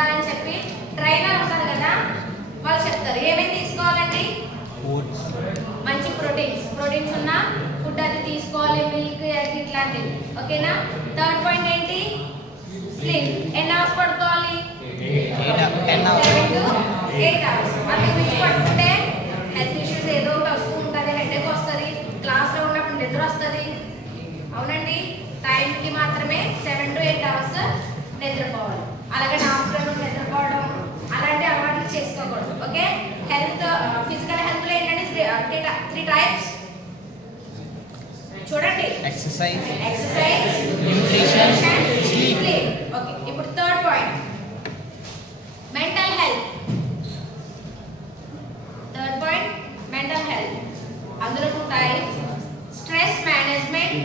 ఉండాలని చెప్పి ట్రైనర్ ఉంటారు కదా వాళ్ళు చెప్తారు. ఏమేమి తీసుకోవాలండి? మంచి ప్రోటీన్స్ ఉన్న ఫుడ్ అది తీసుకోవాలి, మిల్క్ ఎగ్ ఇట్లాంటివి. ఓకేనా? థర్డ్ పాయింట్ ఏంటి? స్లీప్. ఎన్ని అవర్స్ పడుకోవాలి? 7 to 8 hours. మనకి మించి పడుకుంటే హెల్త్ ఇష్యూస్ ఏదో ఒకటి వస్తూ ఉంటుంది, హెడేక్ వస్తుంది, క్లాస్లో ఉన్నప్పుడు నిద్ర వస్తుంది. అవునండి, టైంకి మాత్రమే 7 to 8 hours నిద్రపోవాలి. అలాగే ఆఫ్టర్నూన్ నిద్రపోవడం అలాంటి అలవాట్లు చేసుకోకూడదు. ఓకే? హెల్త్ ఫిజికల్ హెల్త్లో ఏంటంటే 3 types చూడండి. Exercise, nutrition, sleep. ఓకే, ఇప్పుడు third point mental health. Third point mental health. అందులో 2 types: stress management,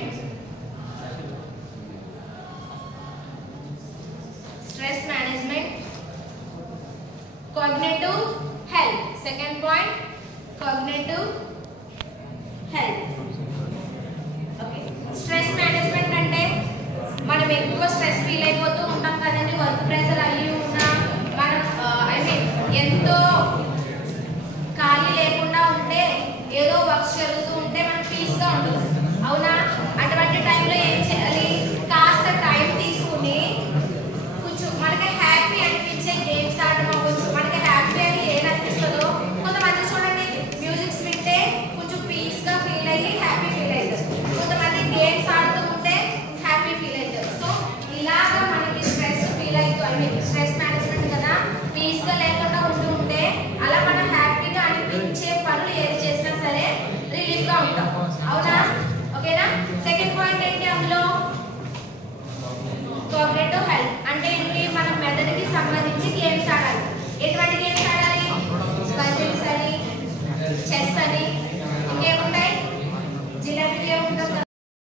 cognitive health. Second point, cognitive health. Okay, stress management అంటే మనం ఎక్కువ స్ట్రెస్ ఫీల్ అయిపోతూ ఉంటాం కదండి, వర్క్ ప్రెషర్ అయ్యి ఉన్నా మనం ఎంతో ఖాళీ లేకుండా ఉంటే, ఏదో వర్క్ జరుగుతూ ఉంటే మనకు పీస్గా ఉంటుంది. అవునా? అటువంటి టైంలో ఏం చేయాలి? కాస్త టైం తీసుకుని కొంచెం మనకి హ్యాపీ అనిపించే గేమ్స్ ఆడడం అవ్వచ్చు. మనకి హ్యాపీ అని ఏది అనిపిస్తుందో, కొంతమంది చూడండి మ్యూజిక్స్ వింటే కొంచెం పీస్గా ఫీల్ అయ్యి హ్యాపీ ఫీల్ అవుతారు, కొంతమంది గేమ్స్ ఆడుతూ ఉంటే హ్యాపీ ఫీల్ అవుతారు. సో ఇలాగా మనకి స్ట్రెస్ ఫీల్ అవుతూ స్ట్రెస్ మేనేజ్మెంట్ కదా, పీస్గా లేకుండా ఉంటూ ఉంటే అలా మనం హ్యాపీగా అనిపించే పనులు ఏది చేసినా సరే రిలీఫ్గా ఉంటాం. అవునా? ఓకేనా? సెకండ్ పాయింట్ ఏంటి అందులో? కాగ్నిటివ్ హెల్త్ అంటే ఏంటి? మన మెదడుకి సంబంధించి గేమ్స్ ఆడాలి. ఎటువంటి గేమ్స్ ఆడాలి? పజిల్స్ అని, చెస్ అని,